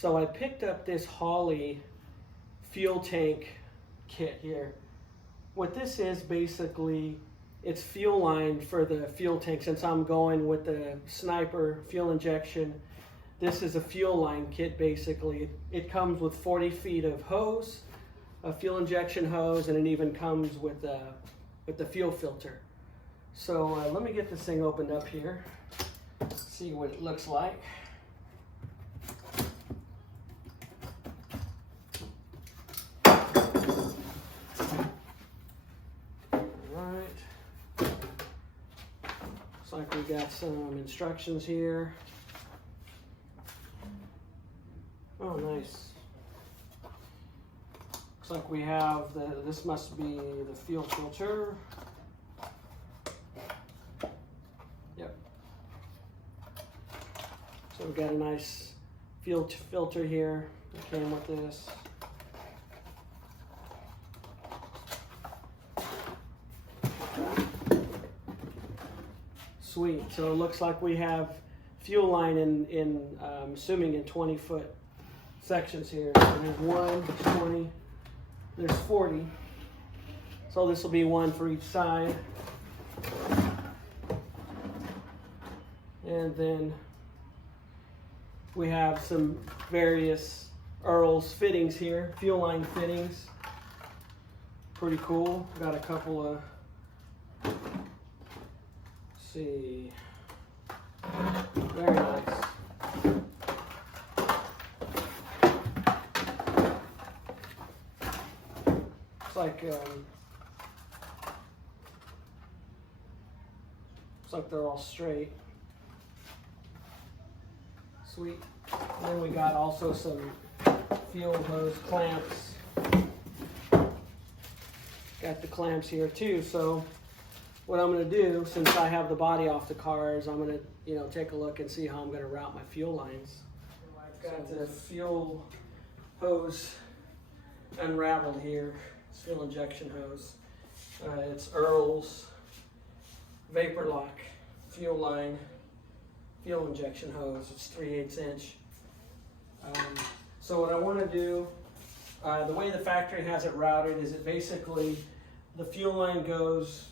So I picked up this Holley fuel tank kit here. What this is basically, it's fuel line for the fuel tank. Since I'm going with the Sniper fuel injection, this is a fuel line kit basically. It comes with 40 feet of hose, a fuel injection hose, and it even comes with the fuel filter. So let me get this thing opened up here, see what it looks like. Looks like we got some instructions here. Oh, nice. Looks like we have this must be the fuel filter. Yep. So we've got a nice fuel filter here that came with this. Sweet. So it looks like we have fuel line in assuming in 20-foot sections here. So there's 1, 20, there's 40. So this will be one for each side. And then we have some various Earl's fittings here, fuel line fittings. Pretty cool. Got a couple of, see, very nice. It's like they're all straight. Sweet. And then we got also some fuel hose clamps. Got the clamps here too. So what I'm going to do, since I have the body off the car, is I'm going to, take a look and see how I'm going to route my fuel lines. I've got the fuel hose unraveled here. It's fuel injection hose. It's Earl's Vapor Lock fuel line fuel injection hose. It's 3/8 inch. So what I want to do, the way the factory has it routed is it basically, the fuel line goes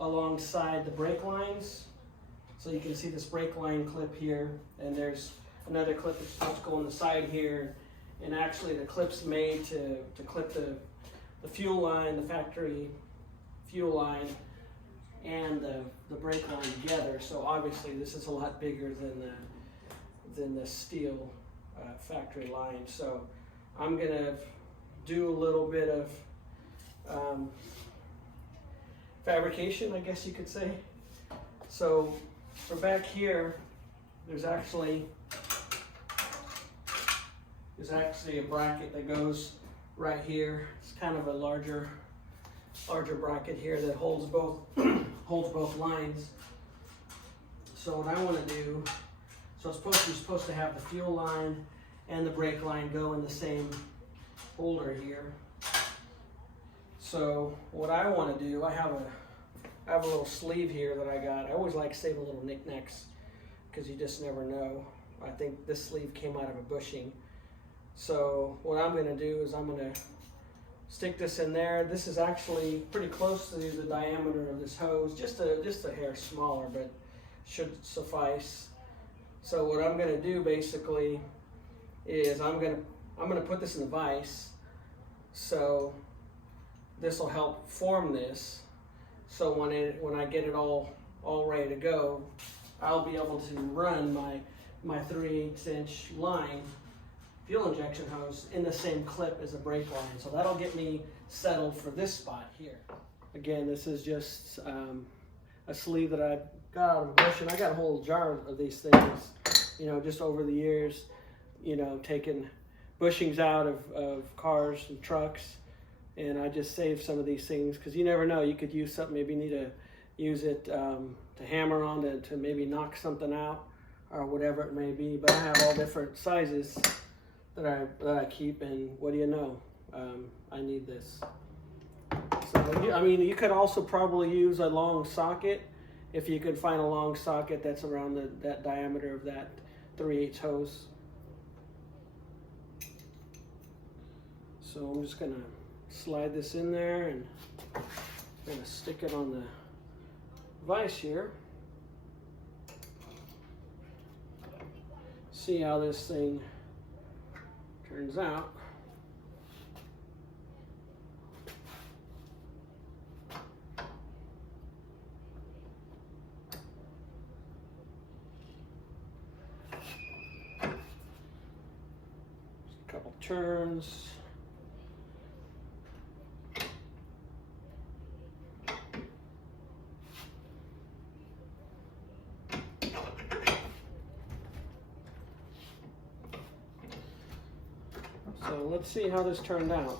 alongside the brake lines. So you can see this brake line clip here, and there's another clip that's supposed to go on the side here. And actually the clip's made to clip the fuel line, the factory fuel line, and the brake line together. So obviously this is a lot bigger than the steel factory line. So I'm gonna do a little bit of fabrication, I guess you could say. So for back here, there's actually a bracket that goes right here. It's kind of a larger bracket here that holds both holds both lines. So what I want to do, so you're supposed to have the fuel line and the brake line go in the same holder here. So what I want to do, I have a little sleeve here that I got. I always like saving little knickknacks because you just never know. I think this sleeve came out of a bushing. So what I'm going to do is I'm going to stick this in there. This is actually pretty close to the diameter of this hose, just a hair smaller, but should suffice. So what I'm going to do basically is I'm going to put this in a vise. So this will help form this. So when I get it all ready to go, I'll be able to run my 3/8 inch line fuel injection hose in the same clip as a brake line. So that'll get me settled for this spot here. Again, this is just a sleeve that I got out of a bush, and I got a whole jar of these things, just over the years, taking bushings out of cars and trucks. And I just saved some of these things because you never know, you could use something, maybe you need to use it to hammer on to maybe knock something out or whatever it may be. But I have all different sizes that I keep, and what do you know? I need this. So, I mean, you could also probably use a long socket if you could find a long socket that's around that diameter of that 3/8 hose. So I'm just gonna slide this in there and I'm gonna stick it on the vise here. See how this thing turns out. Just a couple turns. So let's see how this turned out.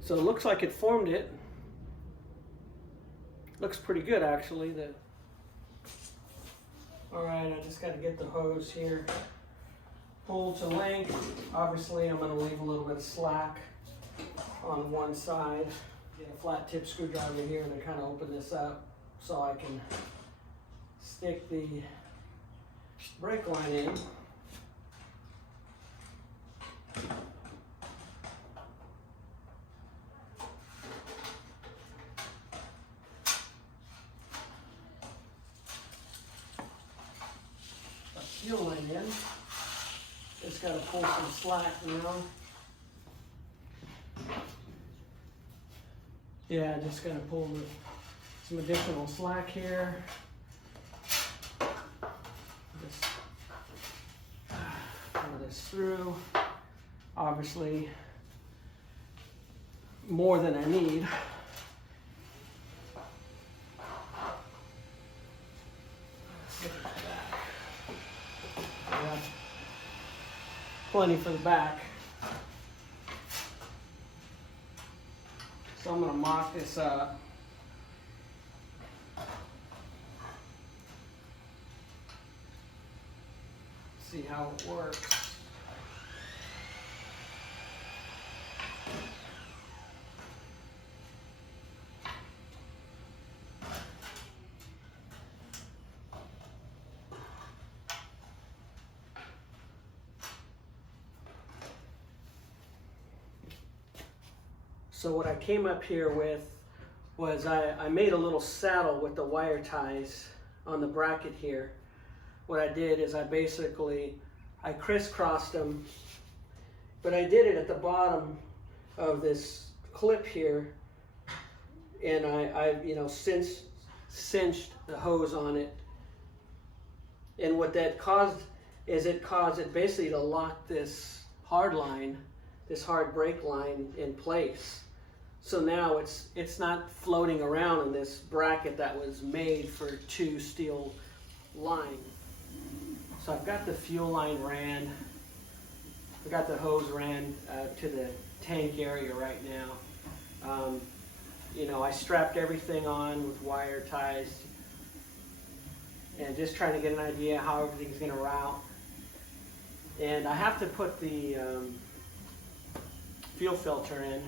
So it looks like it formed it. Looks pretty good actually. Alright, I just got to get the hose here pulled to length. Obviously I'm going to leave a little bit of slack on one side. Get a flat tip screwdriver here and then kind of open this up so I can stick the brake line in. Fuel line in. Just got to pull some slack now. Yeah, just got to pull some additional slack here. Just pull this through. Obviously, more than I need. Plenty for the back. So I'm going to mock this up. See how it works. So what I came up here with was I made a little saddle with the wire ties on the bracket here. What I did is I crisscrossed them, but I did it at the bottom of this clip here, and I cinched the hose on it. And what that caused is it basically to lock this hard brake line in place. So now it's not floating around in this bracket that was made for two steel line. So I've got the fuel line ran. I've got the hose ran to the tank area right now. I strapped everything on with wire ties and just trying to get an idea how everything's going to route. And I have to put the fuel filter in.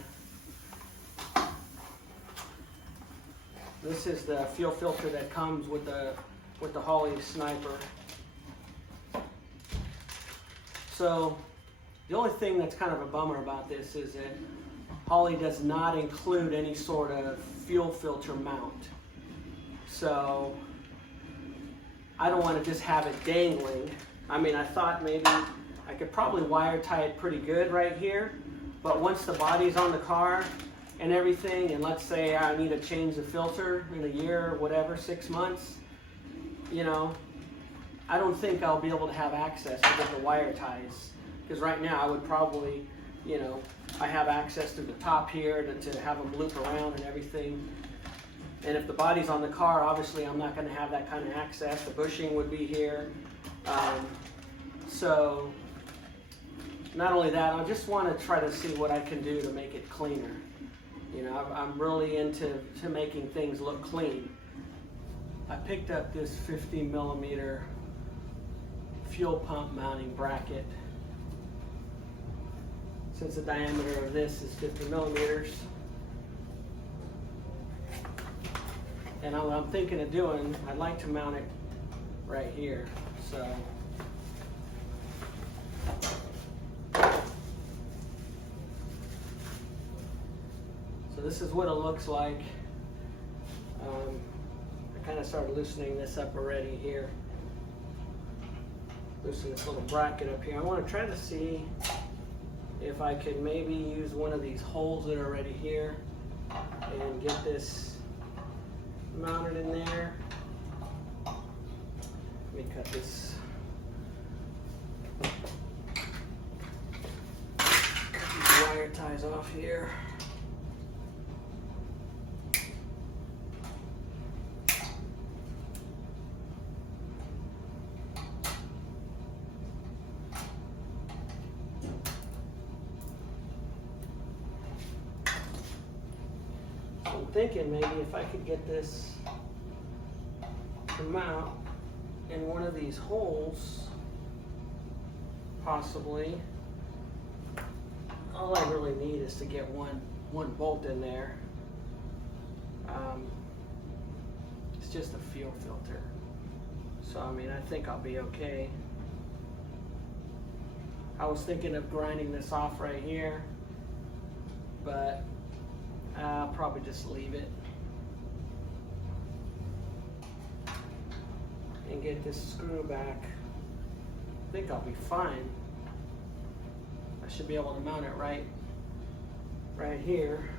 This is the fuel filter that comes with the Holley Sniper. So the only thing that's kind of a bummer about this is that Holley does not include any sort of fuel filter mount. So I don't want to just have it dangling. I mean, I thought maybe I could probably wire tie it pretty good right here, but once the body's on the car and everything, and let's say I need to change the filter in a year or whatever, 6 months, I don't think I'll be able to have access to get the wire ties. Because right now I would probably, I have access to the top here to have them loop around and everything. And if the body's on the car, obviously I'm not going to have that kind of access. The bushing would be here. So not only that, I just want to try to see what I can do to make it cleaner. I'm really into making things look clean. I picked up this 50 millimeter fuel pump mounting bracket. Since the diameter of this is 50 millimeters. And what I'm thinking of doing, I'd like to mount it right here. So this is what it looks like. I kind of started loosening this up already here. Loosen this little bracket up here. I want to try to see if I could maybe use one of these holes that are already here and get this mounted in there. Let me cut this. Cut these wire ties off here. I'm thinking maybe if I could get this to mount in one of these holes, possibly. All I really need is to get one bolt in there. It's just a fuel filter. So I mean, I think I'll be okay. I was thinking of grinding this off right here, but I'll probably just leave it and get this screw back. I think I'll be fine. I should be able to mount it right here.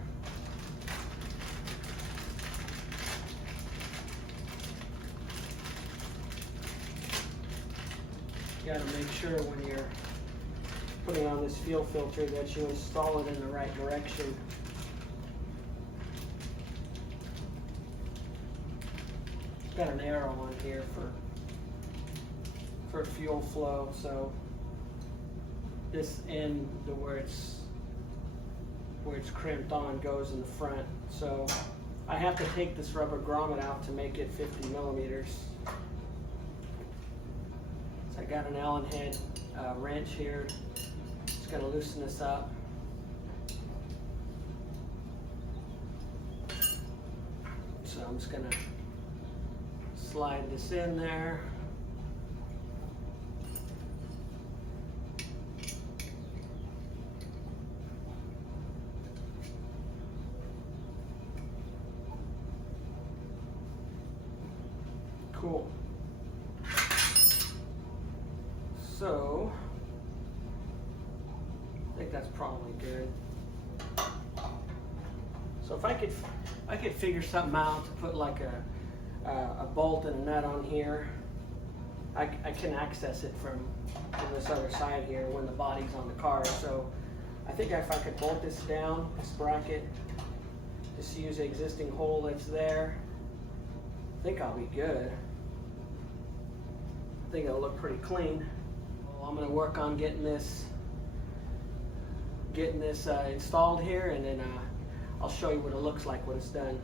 You gotta make sure when you're putting on this fuel filter that you install it in the right direction. Got an arrow on here for fuel flow, so this end to where it's crimped on goes in the front. So I have to take this rubber grommet out to make it 50 millimeters. So I got an Allen head wrench here. Just gonna loosen this up. So I'm just gonna slide this in there. Cool. So I think that's probably good. So if I could figure something out to put like a bolt and a nut on here, I can access it from this other side here when the body's on the car. So I think if I could bolt this down, this bracket, just use the existing hole that's there, I think I'll be good. I think it'll look pretty clean. Well, I'm gonna work on getting this installed here, and then I'll show you what it looks like when it's done.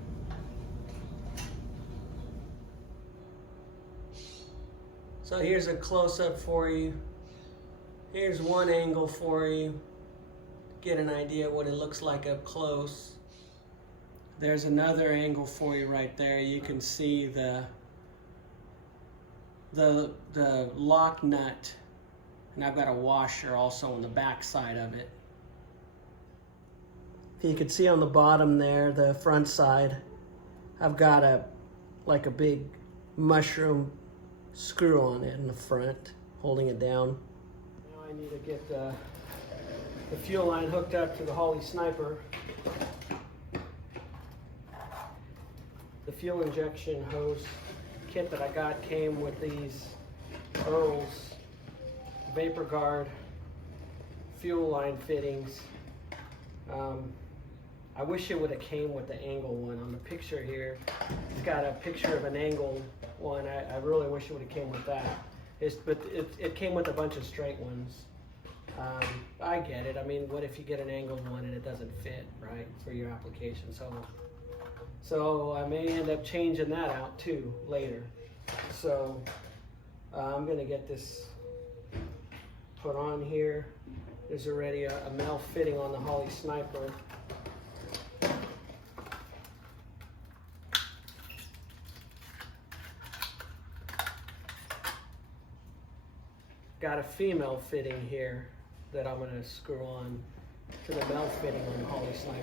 So here's a close-up for you. Here's one angle for you. Get an idea what it looks like up close. There's another angle for you right there. You can see the lock nut, and I've got a washer also on the back side of it. You can see on the bottom there, the front side, I've got a big mushroom screw on it in the front, holding it down. Now I need to get the fuel line hooked up to the Holley Sniper. The fuel injection hose kit that I got came with these Earl's Vapor Guard fuel line fittings. I wish it would have came with the angle one. On the picture here, it's got a picture of an angled one. I really wish it would have came with that. But it came with a bunch of straight ones. I get it. I mean, what if you get an angled one and it doesn't fit, right, for your application? So I may end up changing that out too later. So I'm gonna get this put on here. There's already a male fitting on the Holley Sniper. Got a female fitting here that I'm going to screw on to the male fitting on the Holley Sniper.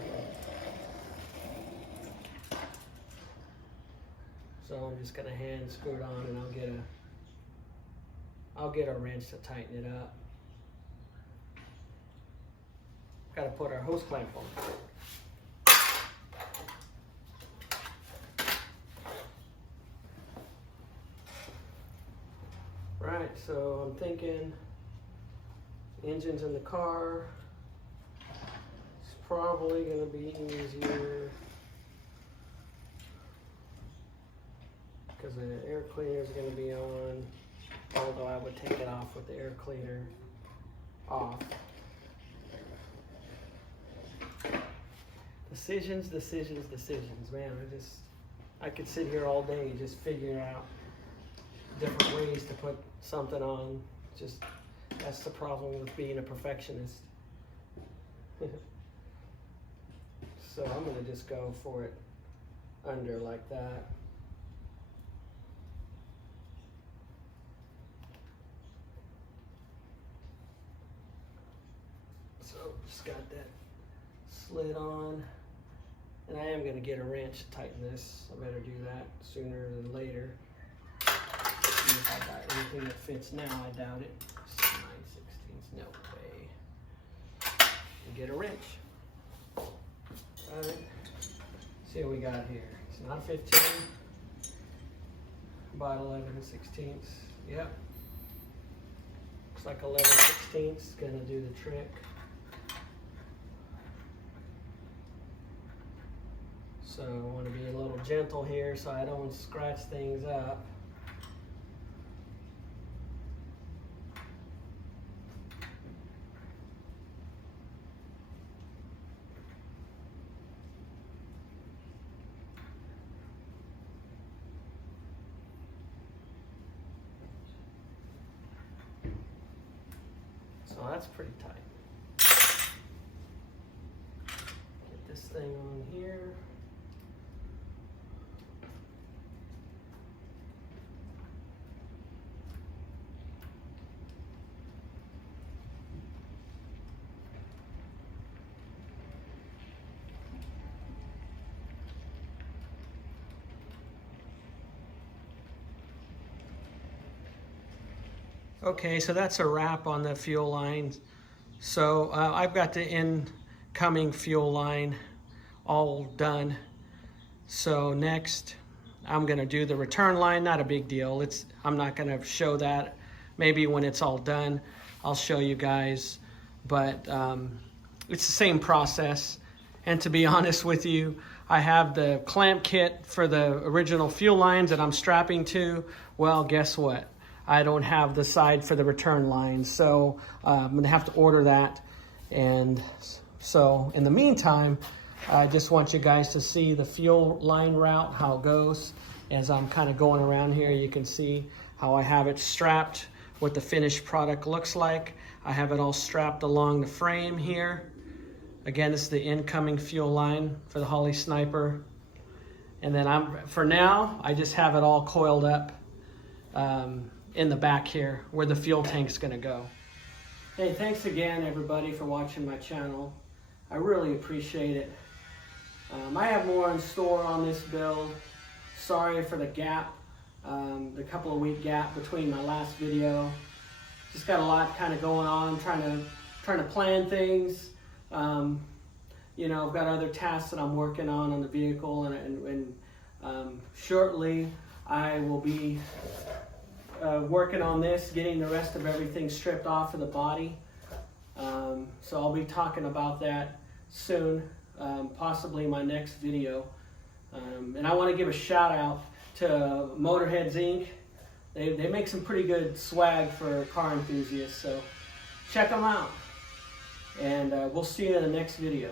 So I'm just gonna hand screw it on, and I'll get a wrench to tighten it up. Got to put our hose clamp on. Right, so I'm thinking engine's in the car. It's probably going to be easier because the air cleaner is going to be on, although I would take it off with the air cleaner off. Decisions, man. I could sit here all day just figuring out different ways to put something on. Just, that's the problem with being a perfectionist. So I'm gonna just go for it under like that. So just got that slid on. And I am going to get a wrench to tighten this. I better do that sooner than later. See if I got anything that fits now. I doubt it. 9/16, no way. And get a wrench. Alright. See what we got here. It's not 15. About 11/16. Yep. Looks like 11/16 is going to do the trick. So I want to be a little gentle here so I don't scratch things up. So that's pretty tight. Get this thing on here. Okay, so that's a wrap on the fuel line. So I've got the incoming fuel line all done. So next, I'm gonna do the return line. Not a big deal. I'm not gonna show that. Maybe when it's all done, I'll show you guys. But it's the same process. And to be honest with you, I have the clamp kit for the original fuel lines that I'm strapping to. Well, guess what? I don't have the side for the return line, so I'm gonna have to order that. And so in the meantime, I just want you guys to see the fuel line route, how it goes. As I'm kind of going around here, you can see how I have it strapped, what the finished product looks like. I have it all strapped along the frame here. Again, this is the incoming fuel line for the Holley Sniper. And then for now, I just have it all coiled up in the back here where the fuel tank's gonna go. Hey, thanks again everybody for watching my channel. I really appreciate it. I have more in store on this build. Sorry for the gap, the couple of week gap between my last video. Just got a lot kind of going on, trying to plan things. You know, I've got other tasks that I'm working on the vehicle, and shortly I will be working on this, getting the rest of everything stripped off of the body. So I'll be talking about that soon, possibly my next video. And I want to give a shout out to Motorheads Inc. They make some pretty good swag for car enthusiasts, so check them out. And we'll see you in the next video.